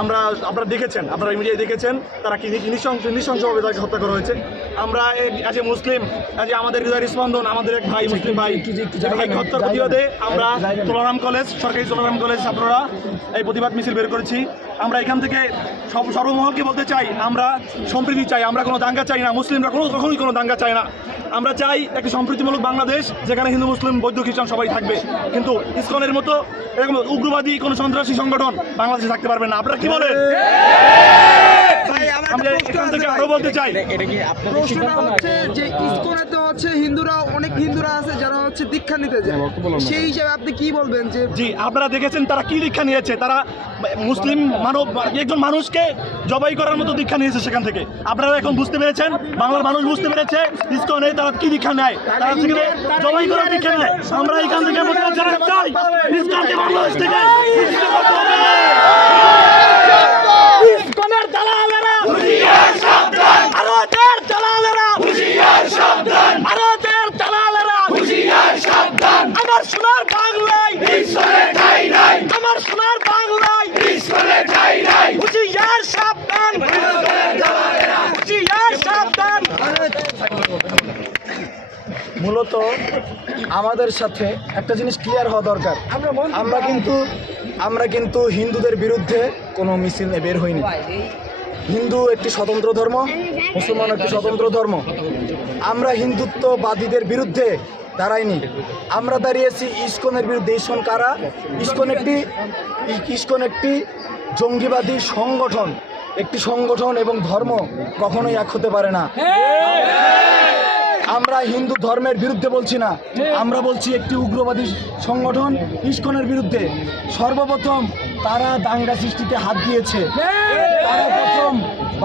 আমরা আপনারা দেখেছেন আপনারা মিডিয়ায় দেখেছেন তারা কি নৃশংস নৃশংসভাবে তাকে হত্যা করা হয়েছে। আমরা as a Muslim as a আমাদের হৃদয়ের স্পন্দন আমাদের এক ভাই মুসলিম ভাই ভাইকে হত্যার প্রতিবাদে আমরা তোলারাম কলেজ সরকারি তোলারাম কলেজ ছাত্ররা এই প্রতিবাদ মিছিল বের করেছি। আমরা এখান থেকে সব সর্বমহলকে বলতে চাই আমরা সম্প্রীতি চাই আমরা কোনো দাঙ্গা চাই না মুসলিমরা কোনো কখনোই কোনো দাঙ্গা চাই না। আমরা চাই একটি সম্প্রীতিমূলক বাংলাদেশ, যেখানে হিন্দু, মুসলিম, বৌদ্ধ, খ্রিস্টান সবাই থাকবে। কিন্তু ইসকনের মতো এরকম উগ্রবাদী কোনো সন্ত্রাসী সংগঠন বাংলাদেশে থাকতে পারবে না। আপনারা কি বলেন? আমরা এখান থেকে আরও বলতে চাই। এটা কি আপনাদের প্রশ্নটা হচ্ছে যে ইসকনে তো হচ্ছে হিন্দুরা অনেক হিন্দুরা আছে যারা হচ্ছে দীক্ষা নিতে যায়। সেই হিসাবে আপনি কি বলবেন যে জি আপনারা দেখেছেন তারা কি দীক্ষা নিয়েছে? তারা মুসলিম মানব একজন মানুষকে জবাই করার মতো দীক্ষা নিয়েছে সেখান থেকে। আপনারা এখন বুঝতে পেরেছেন? বাংলার মানুষ বুঝতে পেরেছে ইসকনে তারা কি দীক্ষা নেয়? তারা সেখানে জবাই করার দীক্ষা নেয়। আমরা এখান থেকে ইসকনকে বাংলাদেশ থেকে নিষিদ্ধ করতে হবে। ইসকনের দালালেরা ভারতের দালালেরা ভারতের দালালেরা আমার সোনার বাংলায় আমার বাংলায় হুঁশিয়ার সাবধান। হুঁশিয়ার সাবধান। মূলত আমাদের সাথে একটা জিনিস ক্লিয়ার হওয়া দরকার। আমরা কিন্তু আমরা কিন্তু হিন্দুদের বিরুদ্ধে কোনো মিছিল বের হইনি। হিন্দু একটি স্বতন্ত্র ধর্ম মুসলমান একটি স্বতন্ত্র ধর্ম। আমরা হিন্দুত্ববাদীদের বিরুদ্ধে দাঁড়াইনি আমরা দাঁড়িয়েছি ইস্কনের বিরুদ্ধে। ইস্কন কারা? ইস্কন একটি ইস্কন একটি জঙ্গিবাদী সংগঠন। একটি সংগঠন এবং ধর্ম কখনোই এক হতে পারে না। আমরা হিন্দু ধর্মের বিরুদ্ধে বলছি না। আমরা বলছি একটি উগ্রবাদী সংগঠন ইস্কনের বিরুদ্ধে। সর্বপ্রথম তারা দাঙ্গা সৃষ্টিতে হাত দিয়েছে। তারা প্রথম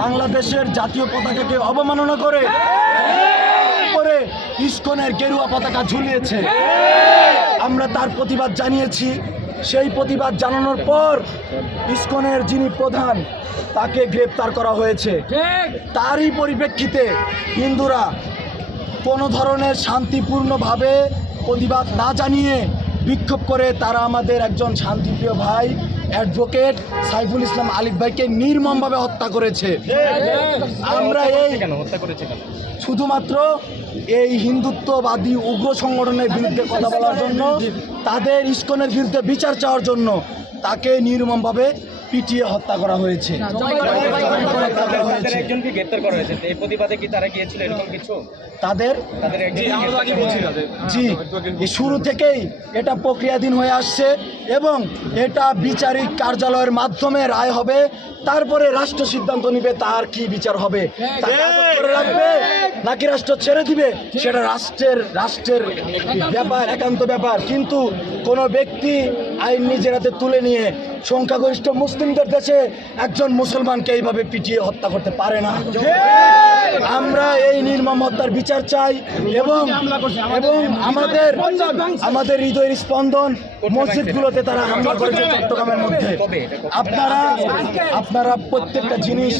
বাংলাদেশের জাতীয় পতাকাকে অবমাননা করে। ইস্কনের গেরুয়া পতাকা ঝুলিয়েছে। আমরা তার প্রতিবাদ জানিয়েছি। সেই প্রতিবাদ জানানোর পর ইস্কনের যিনি প্রধান, তাকে গ্রেপ্তার করা হয়েছে। তারই পরিপ্রেক্ষিতে হিন্দুরা কোনো ধরনের শান্তিপূর্ণভাবে প্রতিবাদ না জানিয়ে বিক্ষোভ করে তারা আমাদের একজন শান্তিপ্রিয় ভাই অ্যাডভোকেট সাইফুল ইসলাম আলিফ ভাইকে নির্মমভাবে হত্যা করেছে। আমরা এই শুধুমাত্র এই হিন্দুত্ববাদী উগ্র সংগঠনের বিরুদ্ধে কথা বলার জন্য, তাদের ইস্কনের বিরুদ্ধে বিচার চাওয়ার জন্য তাকে নির্মমভাবে পিটিয়ে হত্যা করা হয়েছে। তাদের একজনকে গ্রেপ্তার করা হয়েছে। এই প্রতিবাদে কি তারা গিয়েছিল? এরকম কিছু? তাদের তাদের একজন জি শুরু থেকেই এটা প্রক্রিয়াধীন হয়ে আসছে এবং এটা বিচারিক কার্যালয়ের মাধ্যমে রায় হবে। তারপরে রাষ্ট্র সিদ্ধান্ত নিবে তার কি বিচার হবে। রাখবে নাকি রাষ্ট্র ছেড়ে দিবে? সেটা রাষ্ট্রের রাষ্ট্রের ব্যাপার একান্ত ব্যাপার। কিন্তু কোনো ব্যক্তি আইন নিজের হাতে তুলে নিয়ে সংখ্যাগরিষ্ঠ মুসলিমদের দেশে একজন মুসলমানকে এইভাবে পিটিয়ে হত্যা করতে পারে না। আমরা এই নির্মম হত্যার বিচার চাই এবং এবং আমাদের আমাদের হৃদয়ের স্পন্দন মসজিদগুলোতে তারা হামলা করেছে চট্টগ্রামের মধ্যে। আপনারা আপনারা প্রত্যেকটা জিনিস